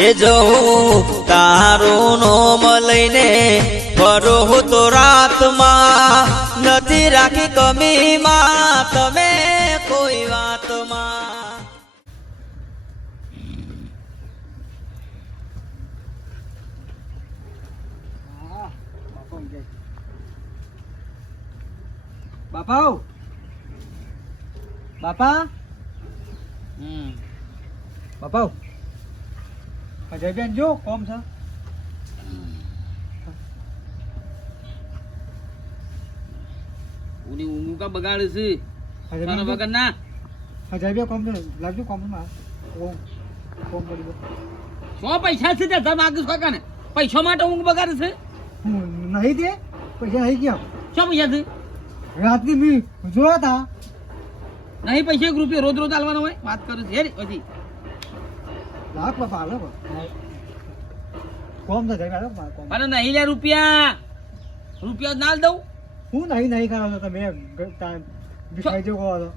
એ જવું તારું નોમ લઈને ફરો તો રાતમાં નથી રાખી કમીમાં તમે કોઈ વાતમાં. બાપા બાપા? હમ. બાપા અજય બેન જો કોમ છે. ઉની ઉમુ કા બગાડે છે? બેન વગર ના અજય બેન કોમ છે. લાગજો કોમમાં. કોમ કોમ પડી ગયો સો પૈસા છે તે ધમ આગળ છો કાને પૈસા માટે ઊંઘ બગાડે છે? નહીં દે પૈસા નહીં ગયા. શું પૈસા છે? રાતની મી જોયા હતા નહીં પૈસા એક રૂપિયો રોજ રોજ આલવાનો હોય? વાત કરું છે. પછી. લાખ કોમ તો જઈ નહીં લે રૂપિયા. રૂપિયા ના દઉં. હું નહીં નહીં કરો તમે ટાઈમ દિખાઈ જો કહો છો.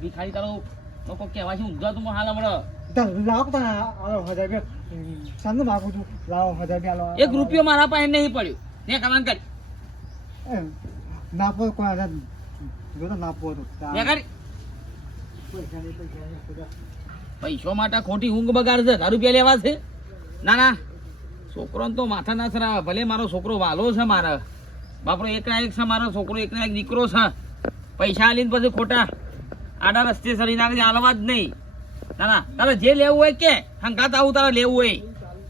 ભિખારી તારો લોકો કહેવાય છે ઊંઝા તું હાલ હમણાં. હજાર માગું છું. લાવો હજાર એક રૂપિયો મારા પાસે નહીં પડ્યો. ને કમાન કરી. નાપો કોઈ હજાર જો તો નાપો તો. કરી. પૈસા નહીં પૈસા નહીં બધા. પૈસો માટે ખોટી ઊંઘ બગાડશે તાર રૂપિયા લેવા છે? ના ના. છોકરોને તો માથા ના સરાવે, ભલે મારો છોકરો વાલો છે મારા. બાપરો, એકલા એક છે મારો છોકરો એકના એક દીકરો છે. પૈસા આલીને પછી ખોટા આડા રસ્તે સરી નાખે હાલવા જ નહીં. ના ના. તારે જે લેવું હોય કે હંકાત આવું તારે લેવું હોય.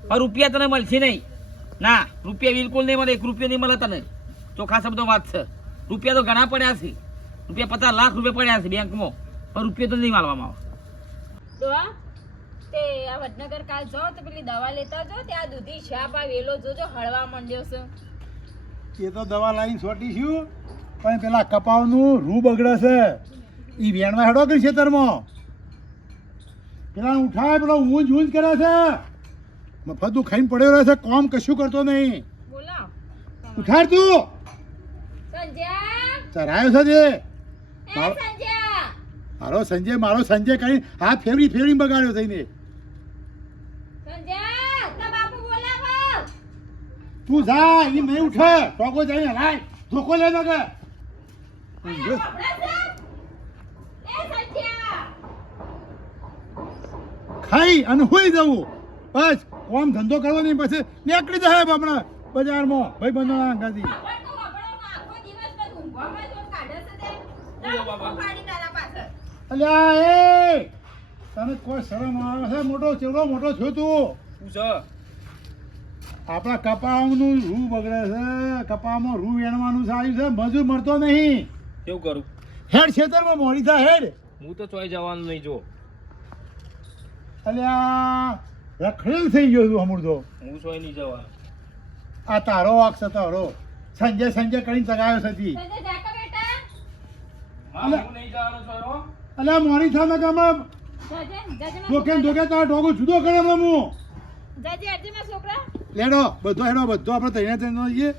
પણ રૂપિયા તને મળશે નહીં. ના, રૂપિયા બિલકુલ નહીં મળે, એક રૂપિયો નહીં મળે તને. ચોખ્ખા શબ્દો વાત છે. રૂપિયા તો ઘણા પડ્યા છે. રૂપિયા પચાસ લાખ રૂપિયા પડ્યા છે બેંકમાં. પણ રૂપિયા તો નહીં માલવામાં આવે. તો તે આ વડનગર કાલ જાઓ તો પેલી દવા લેતા જો ત્યાં દૂધી છાપ આ વેલો જોજો હળવા માંડ્યો છે. એ તો દવા લાવીને છોટી છું પણ પેલા કપાવનું રૂ બગડે છે. એ વેણવા હેડો કરી ખેતરમાં? પેલા ઉઠાય પેલો ઊંઝ ઊંઝ કરે છે. મફતું ખાઈને પડ્યો રહે છે કોમ કશું કરતો નહીં. ઉઠાડ તું. સંજય? ચરાયો છે મારો- સંજ્યા! મારો સંજય મારો સંજય કરી હાથ ફેરવી ફેરવી બગાડ્યો થઈને. સંજ્યા તા બાપુ બોલાવો તું જા એ નહીં ઉઠે. ટોકો જઈને લાય. ધોકો લે ન સંજ્યા. ખાઈ અને હોઈ જવું. બસ કોમ ધંધો કરવો નહીં પછી નીકળી જાય હમણાં બજારમાં. ભાઈ બંધો અંગાથી. ખબર અલ્યા એ! તને કોઈ શરમ આવે? છે મોટો ચેવડો મોટો છો તું. શું છે? આપણા કપાવાનું રૂ બગડે છે. કપામાં રૂ વેણવાનું સારું છે. મજૂર મળતો નહીં. કેવું કરું? હેડ ખેતરમાં મોડી થાય હેડ. હું તો ચોય જવાનું નહીં જો. અલ્યા રખડેલ થઈ ગયો તું હમણું તો. હું ચોય નહીં જવાનું. આ તારો વાક છે તારો. સંજય સંજય કરીને ચગાવ્યો છે તી. હું નહીં જવાનું ચોય અલ્યા મોડી થાય કે કામ જજે જજે ધોકે ને ધોકે તારો ઢોકો જુદો કરે હું જજે અરજે માં છોકરા. લેડો બધો હેડો બધો આપણે તૈયાર થઈને જઈએ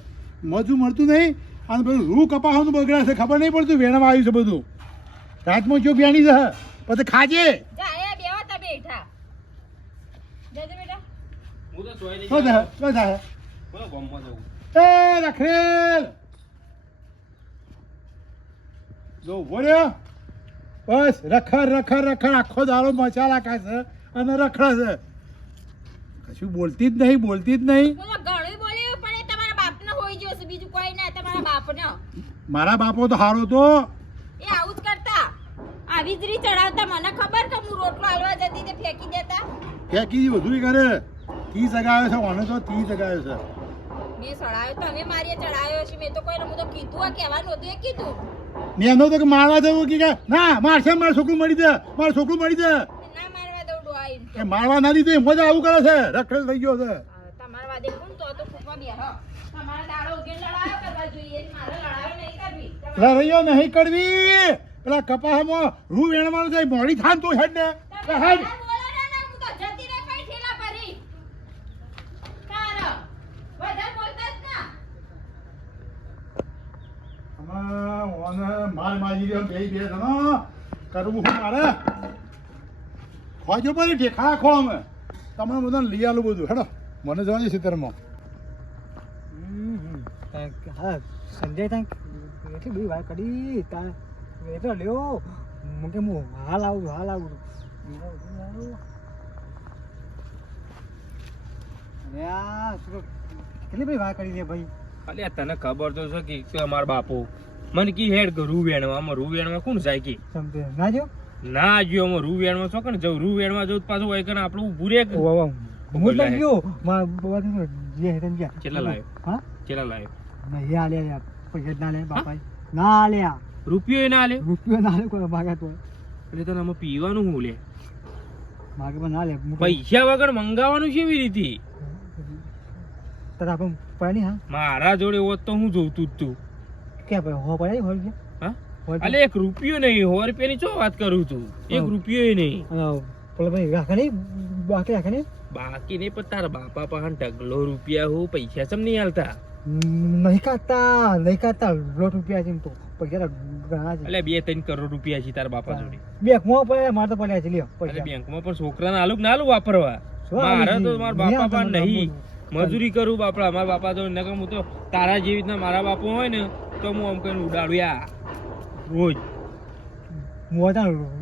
મજું મળતું નહીં. અને બધું રૂ કપાવાનું બગડે છે ખબર નહીં પડતું વેણવા આવ્યું છે બધું. રાતમાં જો બેણી છે પછી ખાજે. જા એ બેવા તા બેઠા. જજે બેટા. હું તો ચોય નહીં શું થાય શું થાય બોલો ગામમાં જવું. એ રખડેલ. જો રહ્યો બસ રખડ રખડ રખડ આખો દાડો મસાલા ખાશે અને રખડે છે. કશું બોલતી જ નહીં બોલતી જ નહીં. ઘણું બોલ્યું પણ એ તમારા બાપનો હોઈ ગયો બીજું કોઈ ના તમારા બાપનો. મારા બાપો તો હારો તો. એ આવું જ કરતા. આવી જ રીત ચડાવતા મને ખબર કે હું રોટલો હાલવા જતી તે ફેંકી દેતા. ફેંકી બધું કરે તી જગાવે છે મને તો તી જગાવે છે. મેં ચડાવ્યો તો હવે મારીએ ચડાયો છે મેં તો કોઈ હું તો કીધું આ કહેવાનું હતું એ કીધું. મેં એનો તો મારવા જવું કે ના મારશે મારું છોકરું મળી દે મારું છોકરું મળી દે. એ મારવા ના દીધું મજા આવું કરે છે રખડેલ થઈ ગયો છે. લડાયો નહીં કરવી. પેલા કપાસમાં કપાસમાં રૂ વેણવાનું છે મોડી થાન તું હેડ ને હેડ આ બોલો ને ને હું તો જતી રહે કઈ ઠેલા ભરી કાર વધારે બોલતા જ ના આમાં ઓને માર મારી રહ્યો બે બે જણો કરવું શું મારે. ખોજો પડી ઠેકાણા ખો અમે. તમને બધાને લઈ આલું બધું. હેડો. મને જવાની ખેતરમાં હમ, હમ. તાન- હા સંજય તાન એટલી બધી વાત કરી. તાન એ લ્યો. હું કે હું હાલ આવું હાલ આવું. અરે આ શું કેટલી બધી વાત કરી છે ભાઈ? અલ્યા તને ખબર તો છે કે અમાર બાપુ? મને કી હેડ કે રૂ વેણવા આમાં રૂ વેણવા કોણ જાય કી? ના જો. ના જ્યો અમે રૂ વેણવા છો ને? જવું રૂ જવું પાછું હોય કને આપણું બુરે હું બોલાય. ગયો. મારા બાબા જે હેતન ગયા. કેટલા લાયો? હા? ચેલા લાવ્યો નહીં આ લે પૈસા ના લે બાપા ના લે રૂપિયો ના લે રૂપિયો ના લે કોઈ ભાગા તો. એટલે તને આમાં પીવાનું હું લે? ભાગે પણ ના લે. પૈસા વગર મંગાવવાનું છે એવી રીતે તારે પણ પાણી હા? મારા જોડે હોત તો હું જોતું જ તું. ક્યાં પડે હો પડે હોય છે હા? અલે એક રૂપિયો નહીં સો રૂપિયાની ચો વાત કરું છું? એક રૂપિયો નહીં. અને ભાઈ રાખે નહીં? બાકી રાખે નહીં? બાકી નહીં પણ તારા બાપા પાસે ઢગલો રૂપિયા હું પૈસા ચમ નહીં હાલતા? નહીં કાઢતા નહીં કાઢતા. લોટ રૂપિયા છે તો. પૈસા ઘણા છે. એટલે બે ત્રણ કરોડ રૂપિયા છે તારા બાપા જોડે. બેંકમાં પડે મારે તો પડ્યા છે લ્યો માં બેંકમાં પણ છોકરાને આલુક ના આલુ વાપરવા. મારા તો મારા બાપા પણ નહીં. મજૂરી કરું બાપડા. મારા બાપા તો નકર હું તો તારા જેવી રીતના મારા બાપુ હોય ને તો હું આમ કઈને ઉડાડું યા રોજ.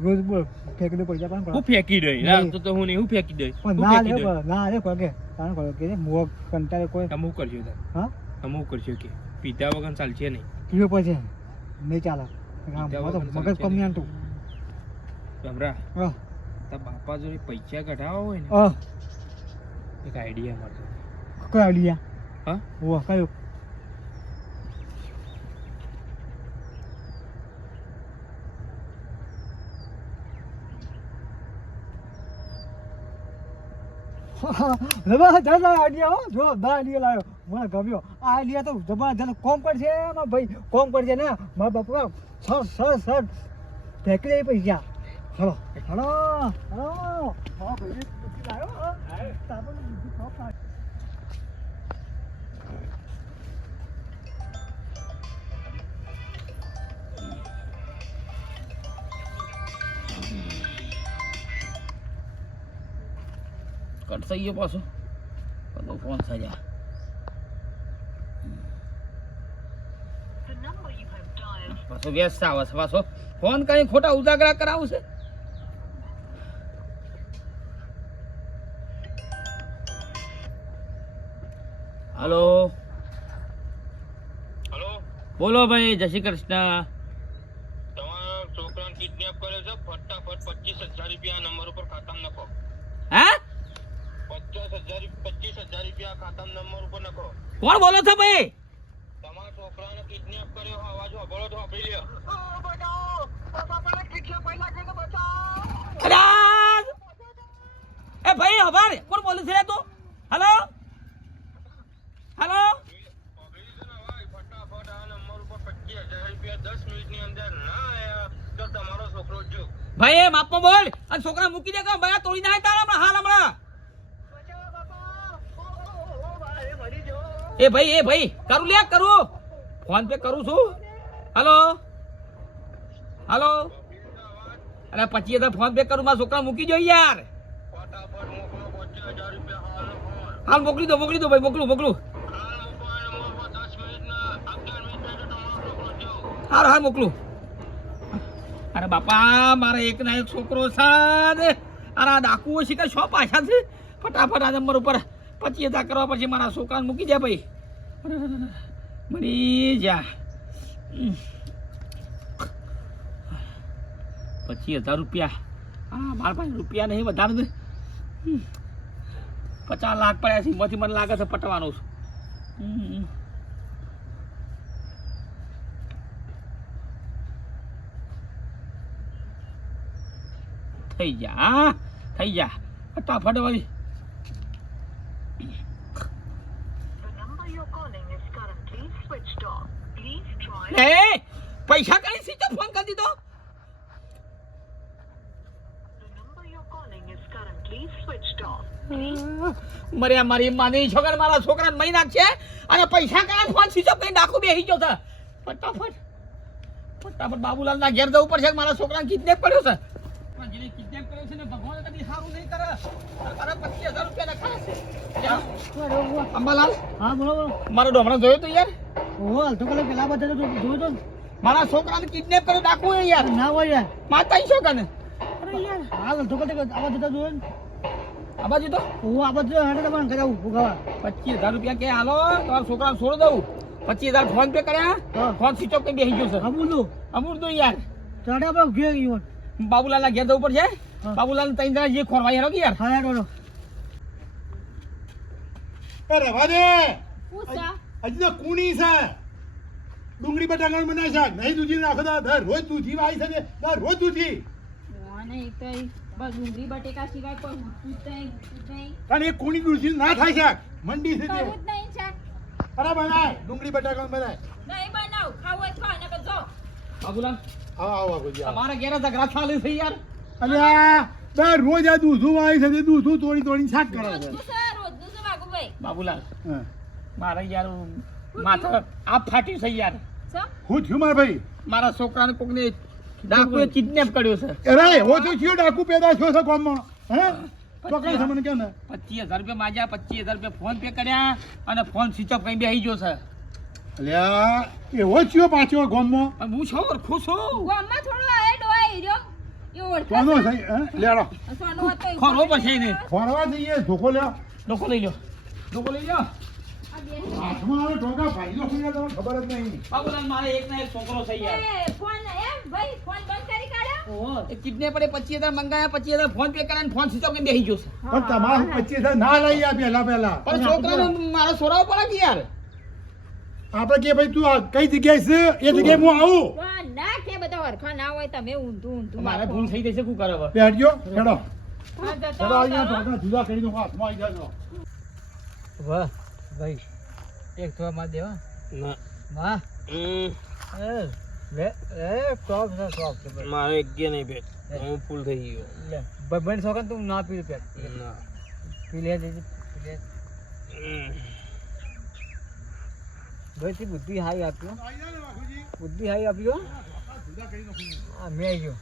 રોજ ફેંકી દે પૈસા પણ હું ફેંકી દઈ ના તો તો હું નહીં હું ફેંકી દઈ પણ ના લે ના લે કોઈ કે તારે કોઈ કે મોં કંટાળે કોઈ તમે તાર. હા? તમ હું કરશો કે પીધા વગર ચાલશે નહીં. પીવો પડશે નહીં ચાલે. તો મગજ કમ નહીં. આનતું ગમરા હા. તારા બાપા જોડે પૈસા કઢાવવા હોય ને એક આઈડિયા મળશે આઈડિયા હા ઓ કયો જબરદસ્ત આઈડિયા હો જો દા આઈડિયા લાવ્યો મને ગમ્યો આ આઈડિયા તો જબરદસ્ત કોમ કરશે એમાં ભાઈ કોમ પડશે ને મારા બાપા સર સર સર ફેંકી દે પૈસા હલો હલો હલો હા ભાઈ લાવ્યો કટ થઈ ગયો પાછો બધો ફોન સજા પાછો વ્યસ્ત આવે છે પાછો ફોન કઈ ખોટા ઉજાગરા કરાવું છે હલો હલો બોલો ભાઈ જય શ્રી કૃષ્ણ તમારા છોકરાને કિડનેપ કર્યો છે ફટાફટ પચીસ હજાર રૂપિયા નંબર ઉપર ખાતામાં નાખો હે કોણ બોલો છો ભાઈ? તમારા છોકરાને કિડનેપ કર્યો અવાજ સાંભળો તો સાંભળી લ્યો. અરે આ! એ ભાઈ હબાર કોણ બોલે છે તું? હલો હલો ફટાફટ આ નંબર ઉપર પચીસ હજાર રૂપિયા દસ મિનિટની અંદર ના આવ્યા તો તમારો છોકરો જો ભાઈ એ માપમાં બોલ. અને છોકરા મૂકી દે કે ભાઈ તોડી નાખે તારા હમણાં હાલ હમણાં. એ ભાઈ એ ભાઈ, કરું લે, કરું. ફોન પે કરું છું. હલો? હલો? અરે પછી તો ફોન પે કરું, મારા છોકરા મૂકી જો યાર. હાલ મોકલી દો મોકલી દો ભાઈ, મોકલું મોકલું. હાર હાર મોકલું. અરે બાપા, મારા એક ના એક છોકરો છે અરે આ ડાકુઓ શીખે શો પાછા છે? ફટાફટ આ નંબર ઉપર. પચીસ હજાર કરવા પછી મારા છોકરાને મૂકી દે ભાઈ. મરી જા. પચીસ હજાર રૂપિયા. હા મારા પાસે રૂપિયા નહીં, વધારે પચાસ લાખ પડ્યા છે, એમાંથી મને લાગે છે પટવાનો છું. થઈ જા, હા. થઈ જા. ફટાફટ વળી. એ પૈસા કઈ સીધો ફોન કરી દીધો? મરે મારી માની છોકરા મારા છોકરાને મહી નાખશે અને પૈસા કયા ફોન સ્વિચ ઓફ કરી નાખું બેસી ગયો છે. ફટાફટ. ફટાફટ બાબુલાલ ના ઘેર જવું પડશે મારા છોકરાને કિડનેપ કર્યો છે? જેને કિડનેપ કર્યો છે ને ભગવાન કદી સારું નહીં કરે. તારા પચીસ હજાર રૂપિયા છે. અંબાલાલ હા બોલો બોલો. મારો ડોમણા જોયો તો યાર? ઓહો અડધો કલાક પેલા બધા તો જોયો તો મારા છોકરાને કિડનેપ કર્યો ડાકુ એ યાર. ના હોય યાર. માતા ઈ શું કને હા અડધો કલાક આવા જતા જોયો આ બાજુ તો? ઓહો આ બધું હાડે તમારે કરાવું ઉગાવા પચીસ હજાર રૂપિયા કે હાલો તમારા છોકરાને છોડ દઉં. પચીસ હજાર ફોન પે કર્યા? ફોન સ્વિચ ઓફ કરી બેસી ગયો તો યાર. ચાડે આપણે ઘેર ગયો બાબુલાલ ના ઘેર જવું પડશે? બાબુલાલ ત્રણ જણા જે ખોરવાઈ હેરો કે યાર? હા યાર બોલો એ રવા દે. હું છે? હજી તો કુણી છે. ડુંગળી બટાકાનું બનાવે છે. નહીં દૂધી નાખો તો દર રોજ દૂધી વાઈ છે ને, દર રોજ દૂધી. ડુંગળી બટેકા સિવાય. કારણ એ કુણી દૂધી ના થાય છે મંડી છે. અરે બનાય ડુંગળી બટાકાનું બનાય. નહીં બનાવ ખાવું આવો આવો તમારા ઘેર ઝઘડા ચાલે છે યાર? અરે આ દર રોજ આ દૂધું વાય છે તે દૂધું તોડી તોડી શાક કરે છે. છે, છે બાબુલાલ હા. મારે યાર માથા આપ ફાટ્યું છે યાર. હું થયું મારા ભાઈ? મારા છોકરાને કોકને ડાકુએ કિડનેપ કર્યો છે. અરે હો તો થયો ડાકુ પેદા થયો છે ગામમાં. હે? ચોકડી છે મને કેમ ને પચીસ હજાર રૂપિયા માજ્યા પચીસ હજાર રૂપિયા ફોન પે કર્યા અને ફોન સ્વિચ ઓફ કઈ બેસી ગયો છે. અલ્યા એવો થયો પાછો ગામમાં. હું છું ઓળખું છું? ગામમાં થોડો આ ડોહા હીર્યો. એ છે. છે? લેડો. સોનું હતું ખરો પડશે એને. ફરવા જઈએ ધોકો લ્યો. ડોકો લઈ લો ડોકો લઈ લો આ બે- હાથમાં આવે ઢોકા ભાઈઓ ખુલ્યા તમને ખબર જ નહીં. બાબુલાલ મારે એક ના એક છોકરો છે યાર. ફોન એમ ભાઈ ફોન બંધ કરી કાઢ્યો ઓહો એ કિડનેપરે મંગાયા ફોન પે ફોન કઈ બેસી ગયો પણ તમારું પચીસ હજાર ના લઈ આ પહેલા પહેલા. પણ છોકરાને મારો સોરાવો પડે કે યાર. આપણે કે ભાઈ તું કઈ જગ્યાએ છે? એ જગ્યાએ હું આવું? ના કે બધા હરખા ના હોય તમે ઊંધું ઊંધું મારે ભૂલ થઈ જશે શું કરે હેડો હેડો અહીંયા જુદા કરી દઉં હાથમાં આવી જાજો વાહ ભાઈ. એક તો માં દેવા. ના. માં એ લે એ ટોપ છે ટોપ છે ભાઈ. મારે એક કે નહીં બેટ હું ફૂલ થઈ ગયો. લે ભાઈ બન છોકરા તું ના પી પે ના. પી લે દેજે પી લે ભાઈ બુદ્ધિ હાઈ આપ્યો. બુદ્ધિ હાઈ આપ્યો હું. મેં આવી ગયો.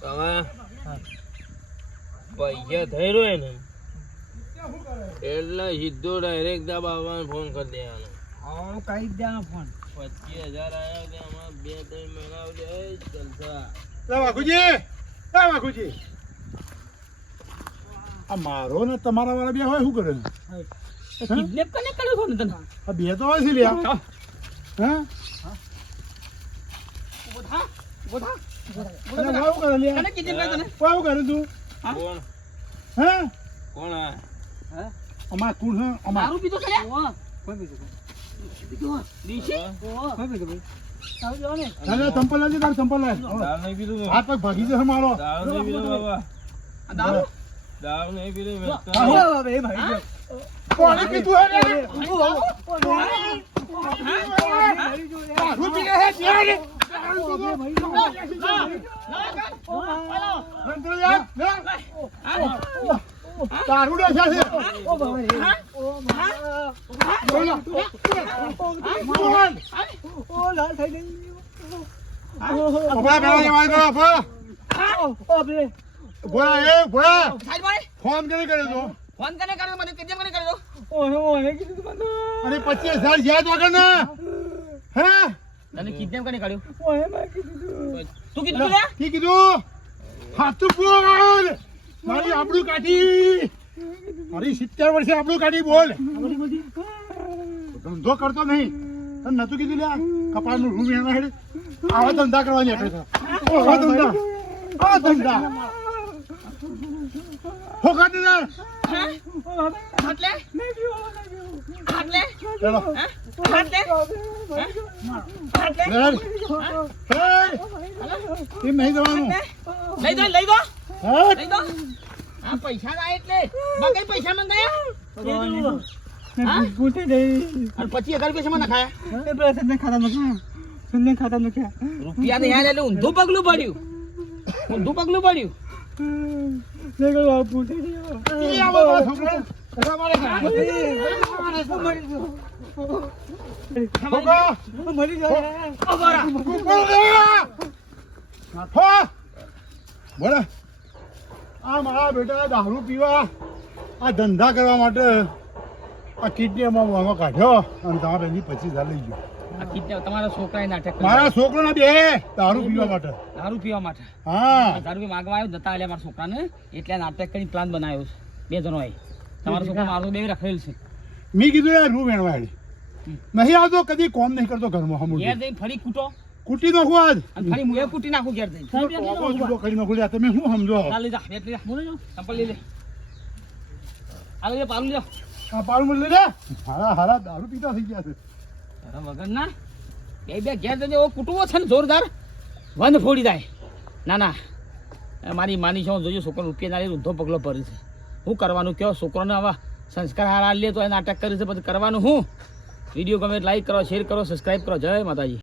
તમે પૈસા થઈ રહ્યો ને? એટલે સીધો ડાયરેક્ટ દબાવવાનો ફોન કરી દેવાનો. આવું કઈ જ દેવાનો ફોન પચીસ હજાર આવ્યા તે આમાં બે ત્રણ મહિના જલસા. લે આ મારો ને તમારા વાળા બે હોય શું કરે કિડનેપ કને કર્યો છો ને તને? આ બે તો હોય છે લ્યા. હા. કરે લ્યા? કને તને? કરે તું? કોણ? હે? કોણ આ? અમાર કુણ હે અમાર. દારૂ પીધો છે ઓ કોઈ કોઈ ભાઈ આવી જાઓ ને. ચાલે ચંપલ લાવજે તાર ચંપલ લાવ દારૂ નહીં પીધું. હાથ પગ ભાગી જશે મારો. દારૂ નહીં પીધું બાબા દારૂ? દારૂ નહીં પીધું ભાઈ? પીધું હે દારૂ હે? દારૂ પીધું. ડોસા છે. ફોન કરી કર્યો તો ફોન કને કર્યો મને kidnap કને કર્યો ઓને ઓને કીધું? મને પચીસ હજાર યાદ વગર ને હે તને kidnap કને કર્યો ઓને મેં કીધું તું કીધું કીધું હાથું બોલ કાઢી. મારી સિત્તેર વર્ષે આપણું કાઢી બોલ. ધંધો કરતો નહીં. તને નતું કીધું લ્યા કપાળનું રૂમ એના હેડે આવા ધંધા કરવા નીકળે છે. આવા ધંધા. આવા ધંધા. ના એટલે? એટલે? ચલો. એટલે? એટલે? હે એમ નહીં જવાનું? લઈ દો લઈ દો હે લઈ દો આ પૈસા ના એટલે. બા કઈ પૈસા મંગાયા? હા? અને પછી હજાર પૈસા શેમાં નખાયા? એ પેલા સંજય ખાતા નથી સંજય ખાતા નથી રૂપિયા નહીં એટલે ઊંધું પગલું પડ્યું. ઊંધું પગલું પડ્યું. મેં કહ્યું પૂછે ઈ આવો મારો મરી જાય. અગોરા. બોલો. આ મારા બેટા દારૂ પીવા. આ ધંધા કરવા માટે આ કિડનીમાં મોંઘો કાઢ્યો અને તમારા બેની પચીસ હજાર લઈ ગયો. આ તમારા છોકરાએ નાટક. મારા છોકરાના બે દારૂ પીવા માટે. દારૂ પીવા માટે. હા. દારૂ પી માગવા આવ્યો જતા આલ્યા મારા છોકરાને. એટલે નાટક કરી પ્લાન બનાવ્યો છે. બે જણોએ. તમારો છોકરો મારો બે રખેલ છે. મેં કીધું યાર રૂ વેણવા નહીં આવતો કદી કોમ નહીં કરતો ઘરમાં હમું ફરી કૂટો. કૂટી નાખું આજ. ફરી મુએ કુટી નાખું ઘેર જઈને. ટોપો જુડો કરી નાખું લ્યા, તમે શું સમજો? ચાલ જા બેટ લઈ જા બોલો જો. ચંપલ લઈ લે. આલે પાલું જા આ પાલું લઈ લે હારા હારા દારૂ પીતા થઈ ગયા છે. તારા વગર ના બે બે ઘેર જઈને ઓ કૂટવો છે ને જોરદાર વન ફોડી જાય. ના ના. મારી માની છો જોજો છોકરો રૂપિયા ના ઊંધો પગલો ભરે છે. હું કરવાનું કયો? છોકરોને આવા સંસ્કાર હારા લે તો એ નાટક કરે છે પછી કરવાનું હું? વીડિયો ગમે લાઈક કરો શેર કરો સબસ્ક્રાઈબ કરો. જય માતાજી.